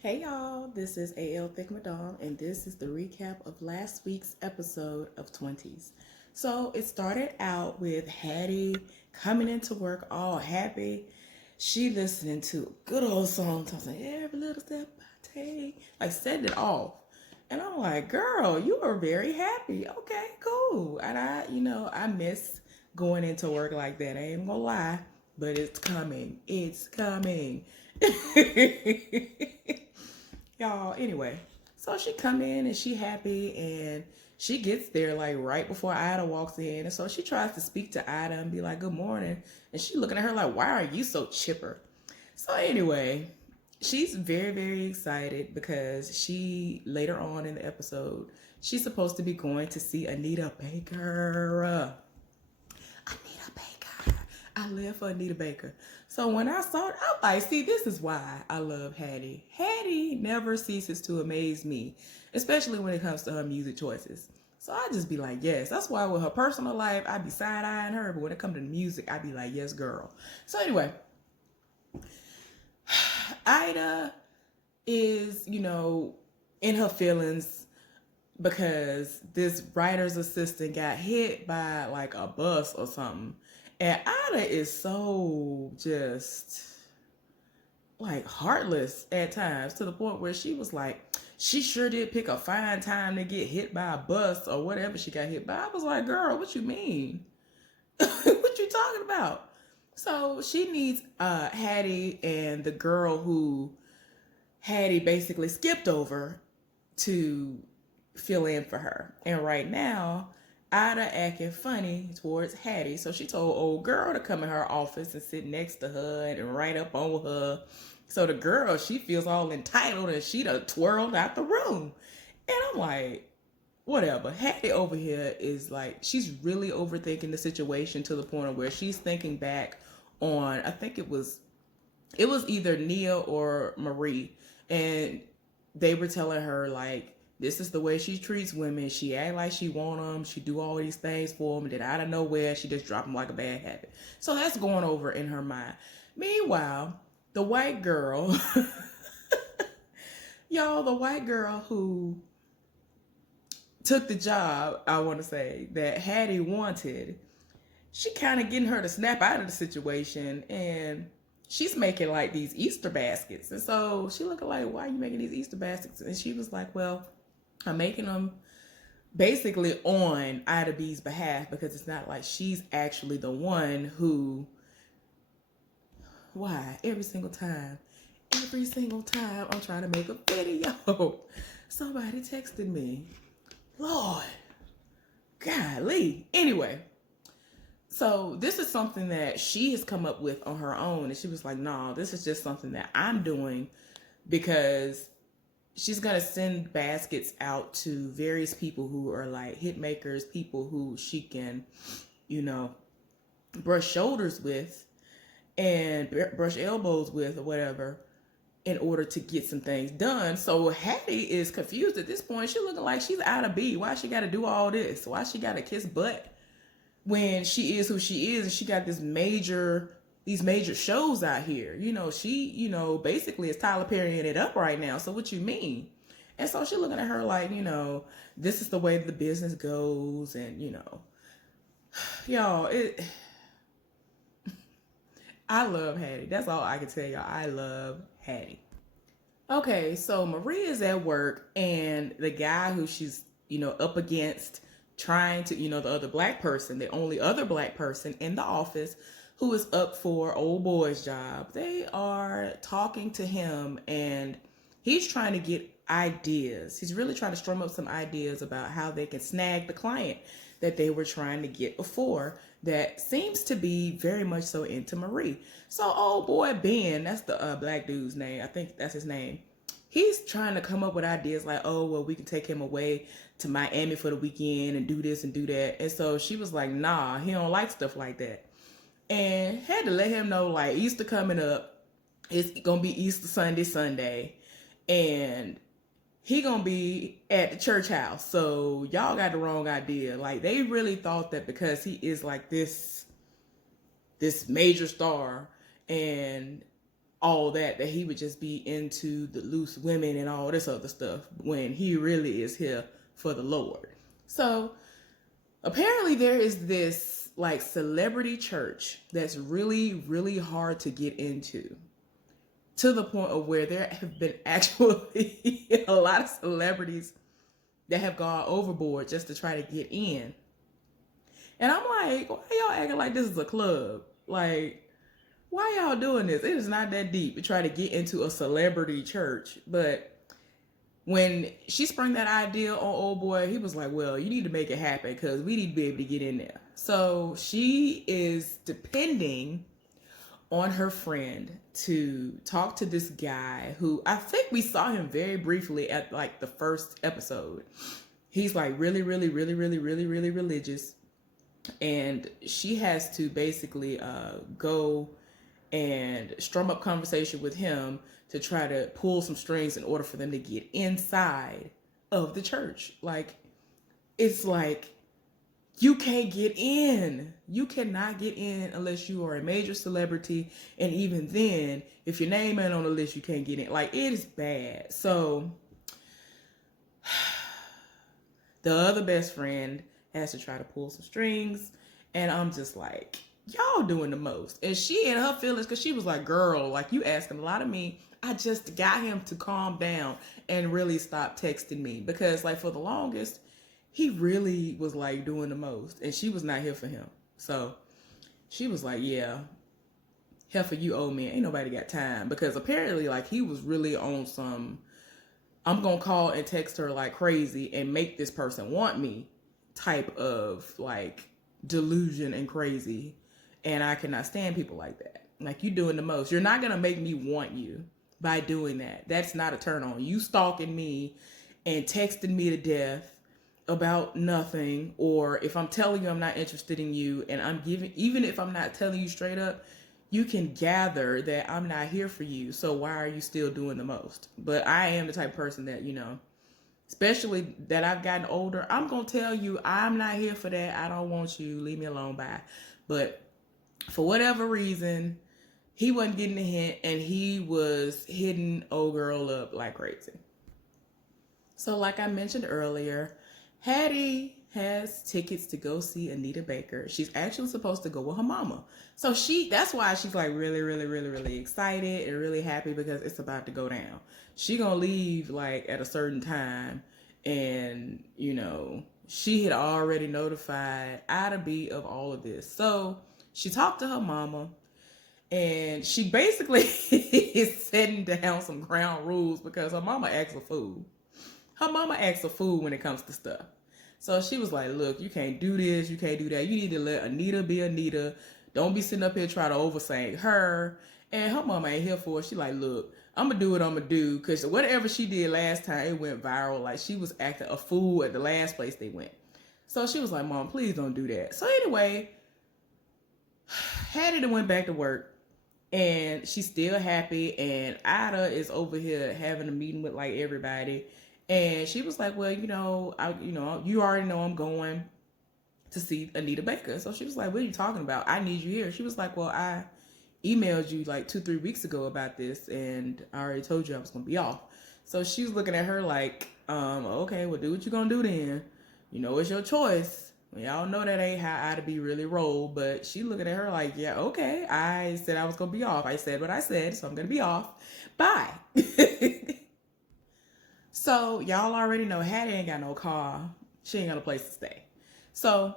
Hey y'all, this is AL Thick Madame, and this is the recap of last week's episode of Twenties. So it started out with Hattie coming into work all happy. She listening to a good old song, talking every little step I take, like setting it off. And I'm like, girl, you are very happy. Okay, cool. And I miss going into work like that. I ain't gonna lie, but it's coming. It's coming. Y'all, anyway, so she come in and she happy and she gets there like right before Ida walks in. And so she tries to speak to Ida and be like, good morning. And she looking at her like, why are you so chipper? So anyway, she's very, very excited because she, later on in the episode, she's supposed to be going to see Anita Baker. Anita Baker. I live for Anita Baker. So when I saw it, I'm like, see, this is why I love Hattie. Hattie never ceases to amaze me, especially when it comes to her music choices. So I just be like, yes. That's why with her personal life, I be side-eyeing her. But when it comes to the music, I be like, yes, girl. So anyway, Ida is, in her feelings because this writer's assistant got hit by like a bus or something. And Ida is so just like heartless at times to the point where she was like, she sure did pick a fine time to get hit by a bus or whatever she got hit by. I was like, girl, what you mean? What you talking about? So she needs Hattie and the girl who Hattie basically skipped over to fill in for her. And right now, Ida acting funny towards Hattie. So she told old girl to come in her office and sit next to her and right up on her. So the girl, she feels all entitled and she done twirled out the room. And I'm like, whatever. Hattie over here is like, she's really overthinking the situation to the point of where she's thinking back on, I think it was either Nia or Marie. And they were telling her like, this is the way she treats women. She act like she want them. She do all these things for them. And then out of nowhere, she just drop them like a bad habit. So that's going over in her mind. Meanwhile, the white girl, y'all, the white girl who took the job, I want to say, that Hattie wanted, she kind of getting her to snap out of the situation. And she's making like these Easter baskets. And so she looking like, why are you making these Easter baskets? And she was like, well, I'm making them basically on Ida B's behalf because it's not like she's actually the one who, why? Every single time I'm trying to make a video, somebody texted me. Lord, golly. Anyway, so this is something that she has come up with on her own. And she was like, no, this is just something that I'm doing because she's going to send baskets out to various people who are like hit makers, people who she can, brush shoulders with and brush elbows with or whatever in order to get some things done. So Hattie is confused at this point. She looking like she's out of B. Why she got to do all this? Why she got to kiss butt when she is who she is and she got these major shows out here. She, basically is Tyler Perrying it up right now. So what you mean? And so she looking at her like, this is the way the business goes. And, y'all, I love Hattie. That's all I can tell y'all. I love Hattie. Okay, so Marie is at work and the guy who she's, up against trying to, the other black person, the only other black person in the office who is up for old boy's job. They are talking to him and he's trying to get ideas. He's really trying to strum up some ideas about how they can snag the client that they were trying to get before that seems to be very much so into Marie. So old boy Ben, that's the black dude's name. I think that's his name. He's trying to come up with ideas like, oh, well, we can take him away to Miami for the weekend and do this and do that. And so she was like, nah, he don't like stuff like that. And had to let him know, like, Easter coming up. It's going to be Easter Sunday. And he going to be at the church house. So y'all got the wrong idea. Like, they really thought that because he is like this major star and all that he would just be into the loose women and all this other stuff when he really is here for the Lord. So apparently there is this like celebrity church that's really, really hard to get into, to the point of where there have been actually a lot of celebrities that have gone overboard just to try to get in. And I'm like, why y'all acting like this is a club? Like, why y'all doing this? It is not that deep to try to get into a celebrity church. But when she sprung that idea on old boy, he was like, well, you need to make it happen because we need to be able to get in there. So she is depending on her friend to talk to this guy who I think we saw him very briefly at like the first episode. He's like really, really, really, really, really, really religious. And she has to basically go and strum up conversation with him to try to pull some strings in order for them to get inside of the church. Like, it's like, you can't get in. You cannot get in unless you are a major celebrity. And even then, if your name ain't on the list, you can't get in. Like, it is bad. So the other best friend has to try to pull some strings. And I'm just like, y'all doing the most. And she in her feelings, because she was like, girl, like, you asking a lot of me. I just got him to calm down and really stop texting me. Because, like, for the longest, he really was, like, doing the most. And she was not here for him. So she was like, yeah, heifer, you owe me. Ain't nobody got time. Because apparently, like, he was really on some, I'm going to call and text her like crazy and make this person want me type of, like, delusion and crazy. And I cannot stand people like that. Like, you doing the most. You're not going to make me want you by doing that. That's not a turn on. You stalking me and texting me to death about nothing. Or if I'm telling you I'm not interested in you and I'm giving, even if I'm not telling you straight up, you can gather that I'm not here for you. So why are you still doing the most? But I am the type of person that, you know, especially that I've gotten older, I'm going to tell you, I'm not here for that. I don't want you. Leave me alone. Bye. But for whatever reason, he wasn't getting the hint and he was hitting old girl up like crazy. So like I mentioned earlier, Hattie has tickets to go see Anita Baker. She's actually supposed to go with her mama. So that's why she's like really, really, really, really excited and really happy because it's about to go down. She gonna leave like at a certain time, and you know, she had already notified Ida B of all of this. So she talked to her mama and she basically is setting down some ground rules because her mama acts a fool. Her mama acts a fool when it comes to stuff. So she was like, look, you can't do this, you can't do that. You need to let Anita be Anita. Don't be sitting up here trying to oversing her. And her mama ain't here for it. She like, look, I'm going to do what I'm going to do. Because whatever she did last time, it went viral. Like, she was acting a fool at the last place they went. So she was like, Mom, please don't do that. So anyway, Hattie went back to work. And she's still happy. And Ida is over here having a meeting with, like, everybody. And she was like, well, you already know I'm going to see Anita Baker. So she was like, what are you talking about? I need you here. She was like, well, I emailed you like 2-3 weeks ago about this, and I already told you I was going to be off. So she was looking at her like, okay, well, do what you going to do then. You know, it's your choice. Well, y'all know that ain't how I'd be really rolled, but she looking at her like, yeah, okay. I said I was going to be off. I said what I said, so I'm going to be off. Bye. So y'all already know Hattie ain't got no car. She ain't got a place to stay. So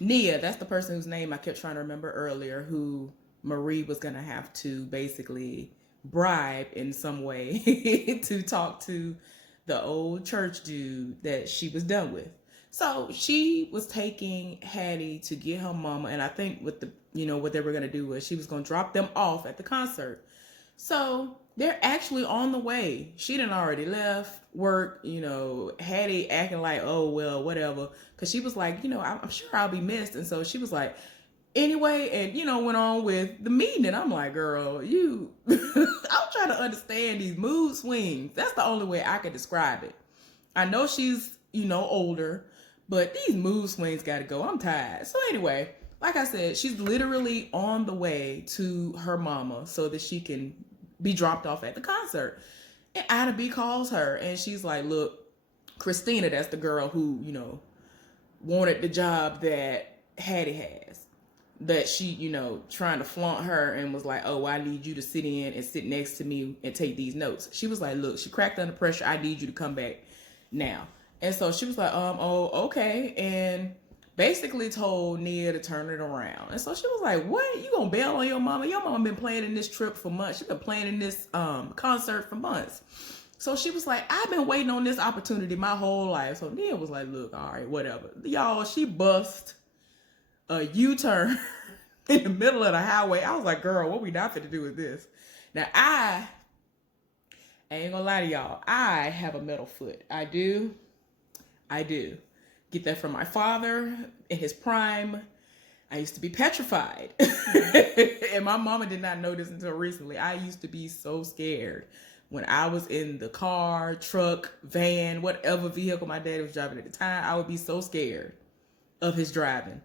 Nia, that's the person whose name I kept trying to remember earlier, who Marie was going to have to basically bribe in some way to talk to the old church dude that she was done with. So she was taking Hattie to get her mama. And I think what they were going to do was she was going to drop them off at the concert. So they're actually on the way. She done already left work, Hattie acting like, oh, well, whatever. Because she was like, I'm sure I'll be missed. And so she was like, anyway, and, went on with the meeting. And I'm like, girl, I'm trying to understand these mood swings. That's the only way I could describe it. I know she's, older, but these mood swings got to go. I'm tired. So anyway, like I said, she's literally on the way to her mama so that she can be dropped off at the concert. And Ida B calls her and she's like, look, Christina, that's the girl who, wanted the job that Hattie has. That she, trying to flaunt her and was like, oh, I need you to sit in and sit next to me and take these notes. She was like, look, she cracked under pressure. I need you to come back now. And so she was like, oh, okay. And basically told Nia to turn it around. And so she was like, what? You gonna bail on your mama? Your mama been planning this trip for months. She been planning this concert for months. So she was like, I've been waiting on this opportunity my whole life. So Nia was like, look, all right, whatever. Y'all, she bust a U-turn in the middle of the highway. I was like, girl, what we not fit to do with this? Now, I ain't gonna lie to y'all. I have a metal foot. I do. Get that from my father in his prime. I used to be petrified. And my mama did not know this until recently. I used to be so scared when I was in the car, truck, van, whatever vehicle my daddy was driving at the time. I would be so scared of his driving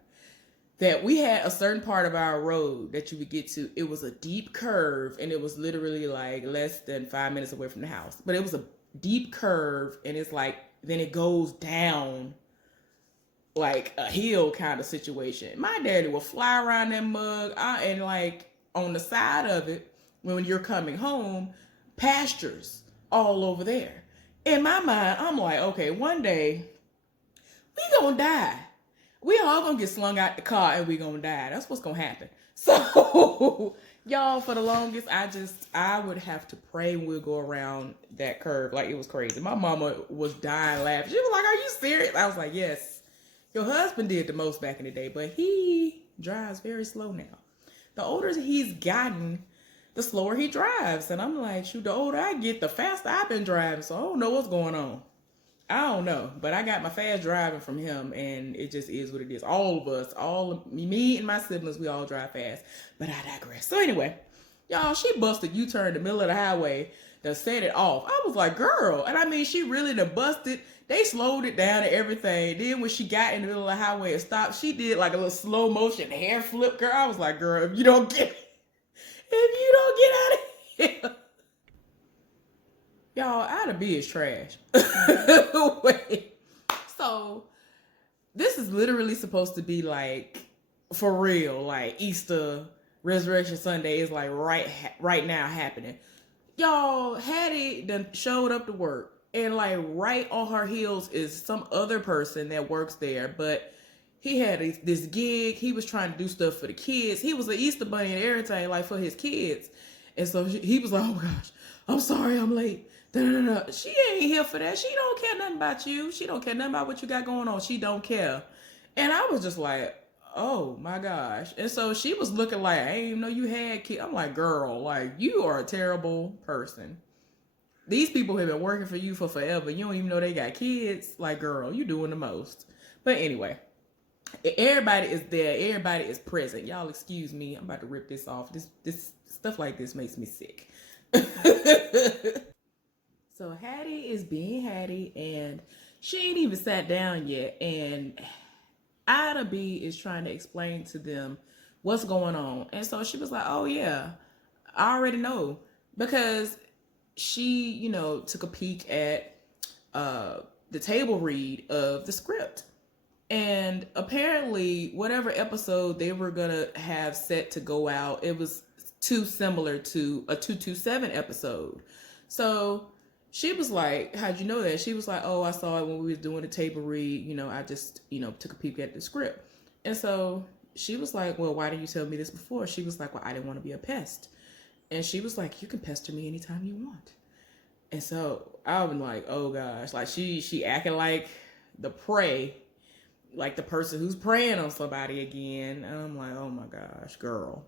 that we had a certain part of our road that you would get to. It was a deep curve and it was literally like less than 5 minutes away from the house. But it was a deep curve and it's like, then it goes down like a hill kind of situation. My daddy will fly around that mug and like on the side of it, when you're coming home, pastures all over there. In my mind, I'm like, okay, one day we gonna die. We all gonna get slung out the car and we gonna die. That's what's gonna happen. So y'all, for the longest, I would have to pray when we'll go around that curve. Like it was crazy. My mama was dying laughing. She was like, are you serious? I was like, yes. Your husband did the most back in the day, but he drives very slow now. The older he's gotten, the slower he drives. And I'm like, shoot, the older I get, the faster I've been driving. So I don't know what's going on. I don't know. But I got my fast driving from him, and it just is what it is. All of us, me and my siblings, we all drive fast. But I digress. So anyway, y'all, she busted U-turn in the middle of the highway that set it off. I was like, girl. And I mean, she really done busted. They slowed it down and everything. Then when she got in the middle of the highway and stopped, she did like a little slow motion hair flip, girl. I was like, girl, if you don't get out of here. Y'all, Ida B is trash. Wait. So, this is literally supposed to be like, for real, like Easter, Resurrection Sunday is like right now happening. Y'all, Hattie done showed up to work. And like right on her heels is some other person that works there. But he had this gig. He was trying to do stuff for the kids. He was an Easter bunny and everything, like for his kids. And so he was like, oh my gosh, I'm sorry I'm late. Da-da-da-da. She ain't here for that. She don't care nothing about you. She don't care nothing about what you got going on. She don't care. And I was just like, oh my gosh. And so she was looking like, I didn't even know you had kids. I'm like, girl, like you are a terrible person. These people have been working for you for forever. You don't even know they got kids. Like, girl, you doing the most. But anyway, everybody is there. Everybody is present. Y'all excuse me. I'm about to rip this off. This stuff like this makes me sick. So Hattie is being Hattie, and she ain't even sat down yet. And Ida B is trying to explain to them what's going on. And so she was like, oh yeah, I already know. Because she, took a peek at the table read of the script. And apparently, whatever episode they were going to have set to go out, it was too similar to a 227 episode. So she was like, how'd you know that? She was like, oh, I saw it when we was doing the table read. I just, took a peek at the script. And so she was like, well, why didn't you tell me this before? She was like, well, I didn't want to be a pest. And she was like, you can pester me anytime you want. And so I was like, oh gosh, like she acting like the prey, like the person who's preying on somebody again. And I'm like, oh my gosh, girl.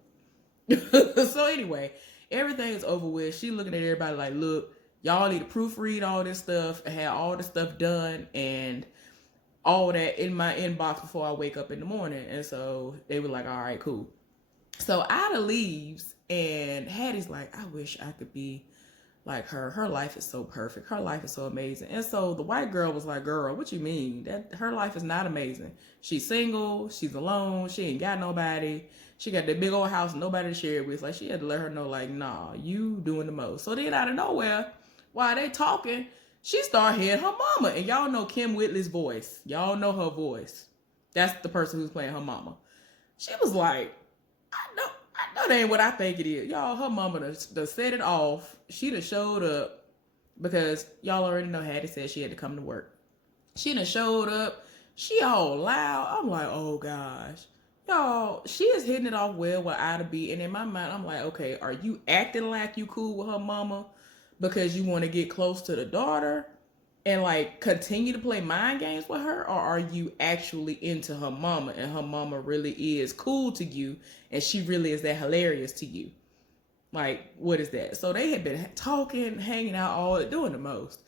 So anyway, everything is over with. She looking at everybody like, look, y'all need to proofread all this stuff, have all this stuff done and all that in my inbox before I wake up in the morning. And so they were like, all right, cool. So Ida leaves and Hattie's like, I wish I could be like her life is so perfect. Her life is so amazing. And so the white girl was like, girl, what you mean? That her life is not amazing. She's single, she's alone, she ain't got nobody. She got that big old house, nobody to share it with. Like she had to let her know, like, nah, you doing the most. So then out of nowhere, while they talking, she started hearing her mama. And y'all know Kim Whitley's voice. Y'all know her voice. That's the person who's playing her mama. She was like, I know that ain't what I think it is. Y'all, her mama done set it off. She done showed up because y'all already know Hattie said she had to come to work. She done showed up. She all loud. I'm like, oh gosh. Y'all, she is hitting it off well with Ida B. And in my mind, I'm like, okay, are you acting like you cool with her mama because you want to get close to the daughter and like continue to play mind games with her? Or are you actually into her mama and her mama really is cool to you and she really is that hilarious to you? Like, what is that? So they had been talking, hanging out, all doing the most.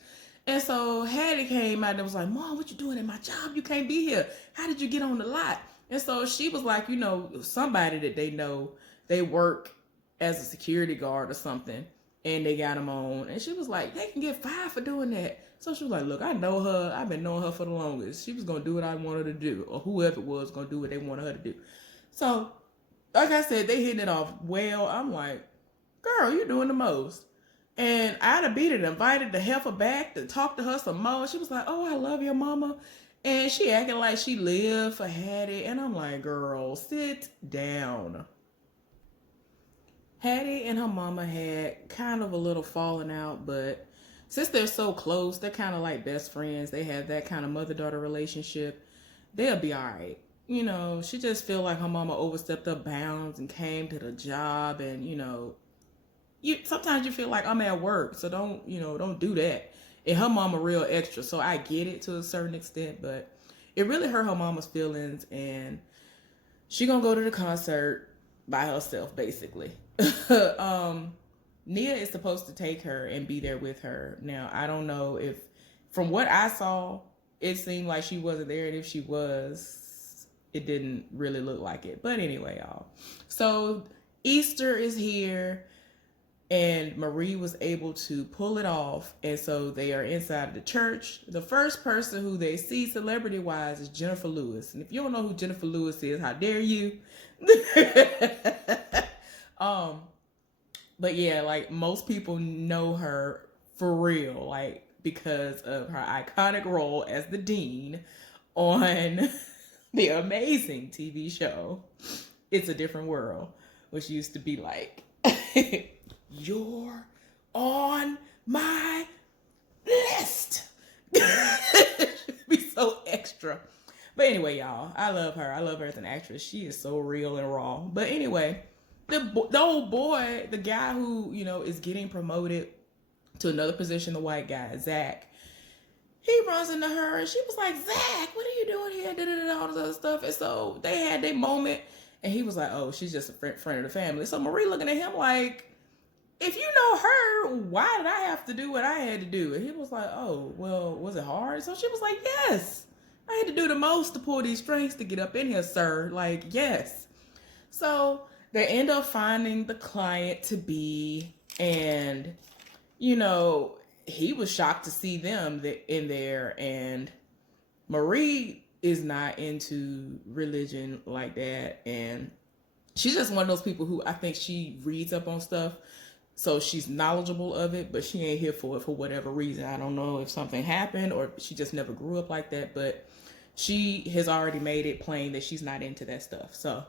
And so Hattie came out and was like, Mom, what you doing at my job? You can't be here. How did you get on the lot? And so she was like, you know, somebody that they know, they work as a security guard or something, and they got them on. And she was like, they can get fired for doing that. So she was like, look, I know her. I've been knowing her for the longest. She was going to do what I wanted her to do, or whoever it was going to do what they wanted her to do. So, like I said, they hitting it off well. I'm like, girl, you're doing the most. And Ida B had invited the heifer back to talk to her some more. She was like, oh, I love your mama. And she acting like she lived for Hattie. And I'm like, girl, sit down. Hattie and her mama had kind of a little falling out, but since they're so close, they're kind of like best friends. They have that kind of mother-daughter relationship. They'll be all right. You know, she just feel like her mama overstepped her bounds and came to the job. And, you know, sometimes you feel like I'm at work, so don't do that. And her mama real extra, so I get it to a certain extent, but it really hurt her mama's feelings, and she gonna go to the concert by herself, basically. Nia is supposed to take her and be there with her. Now, I don't know if, from what I saw, it seemed like she wasn't there, and if she was, it didn't really look like it. But anyway, y'all. So Easter is here. And Marie was able to pull it off. And so they are inside the church. The first person who they see celebrity-wise is Jennifer Lewis. And if you don't know who Jennifer Lewis is, how dare you? But yeah, like most people know her for real, like because of her iconic role as the dean on the amazing TV show It's a Different World, which used to be like... You're on my list. Be so extra. But anyway, y'all, I love her. I love her as an actress. She is so real and raw. But anyway, the old boy, the guy who, you know, is getting promoted to another position, the white guy, Zach, he runs into her and she was like, Zach, what are you doing here? Da-da-da-da, all this other stuff. And so they had their moment and he was like, oh, she's just a friend of the family. So Marie looking at him like, if you know her, why did I have to do what I had to do? And he was like, oh, well, was it hard? So she was like, yes. I had to do the most to pull these strings to get up in here, sir. Like, yes. So they end up finding the client to be, and, you know, he was shocked to see them in there. And Marie is not into religion like that. And she's just one of those people who I think she reads up on stuff. So she's knowledgeable of it, but she ain't here for it for whatever reason. I don't know if something happened or she just never grew up like that, but she has already made it plain that she's not into that stuff. So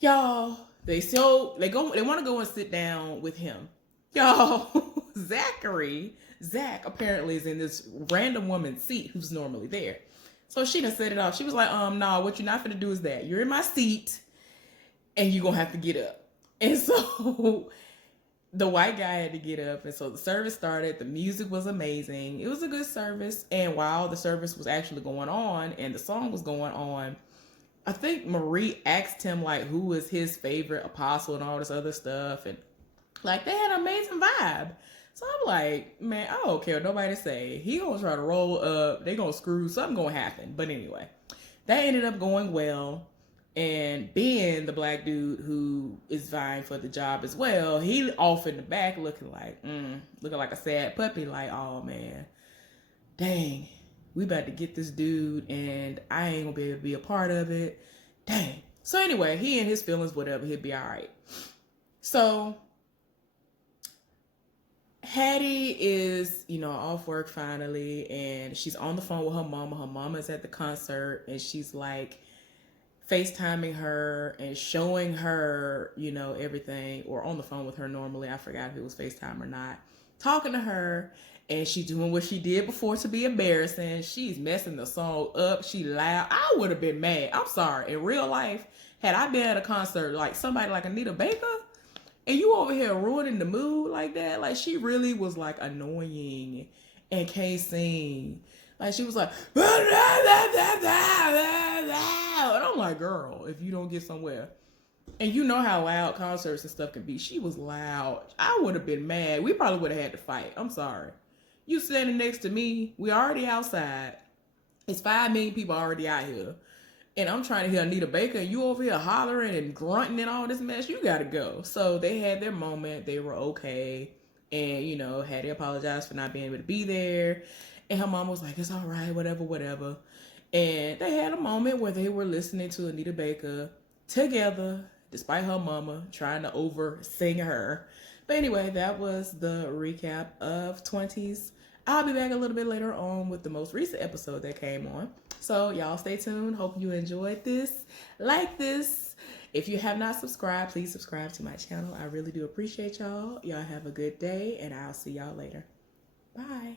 y'all, they want to go and sit down with him. Y'all, Zach apparently is in this random woman's seat who's normally there. So she done set it off. She was like, nah, what you're not gonna do is that. You're in my seat and you're gonna have to get up. And so the white guy had to get up, and so the service started. The music was amazing. It was a good service, and while the service was actually going on and the song was going on, I think Marie asked him like who was his favorite apostle and all this other stuff, and like they had an amazing vibe. So I'm like, man, I don't care what nobody say. He gonna try to roll up. They gonna screw. Something gonna happen. But anyway, that ended up going well. And Ben, the black dude who is vying for the job as well, he off in the back looking like a sad puppy, like, oh man, dang, we about to get this dude and I ain't gonna be able to be a part of it. Dang. So anyway, he and his feelings, whatever, he'll be all right. So Hattie is, off work finally, and she's on the phone with her mama. Her mama's at the concert, and she's like FaceTiming her and showing her, everything, or on the phone with her normally. I forgot if it was FaceTime or not. Talking to her, and she's doing what she did before to be embarrassing. She's messing the song up. She loud. I would have been mad. I'm sorry. In real life, had I been at a concert like somebody like Anita Baker, and you over here ruining the mood like that, like she really was like annoying and can't sing. Like she was like, and I'm like, girl, if you don't get somewhere. And you know how loud concerts and stuff can be. She was loud. I would have been mad. We probably would have had to fight. I'm sorry. You standing next to me. We already outside. It's 5 million people already out here. And I'm trying to hear Anita Baker, and you over here hollering and grunting and all this mess. You gotta go. So they had their moment. They were okay. And, Hattie apologized for not being able to be there. And her mom was like, it's all right, whatever, whatever. And they had a moment where they were listening to Anita Baker together, despite her mama trying to over sing her. But anyway, that was the recap of 20s. I'll be back a little bit later on with the most recent episode that came on. So y'all stay tuned. Hope you enjoyed this. Like this. If you have not subscribed, please subscribe to my channel. I really do appreciate y'all. Y'all have a good day, and I'll see y'all later. Bye.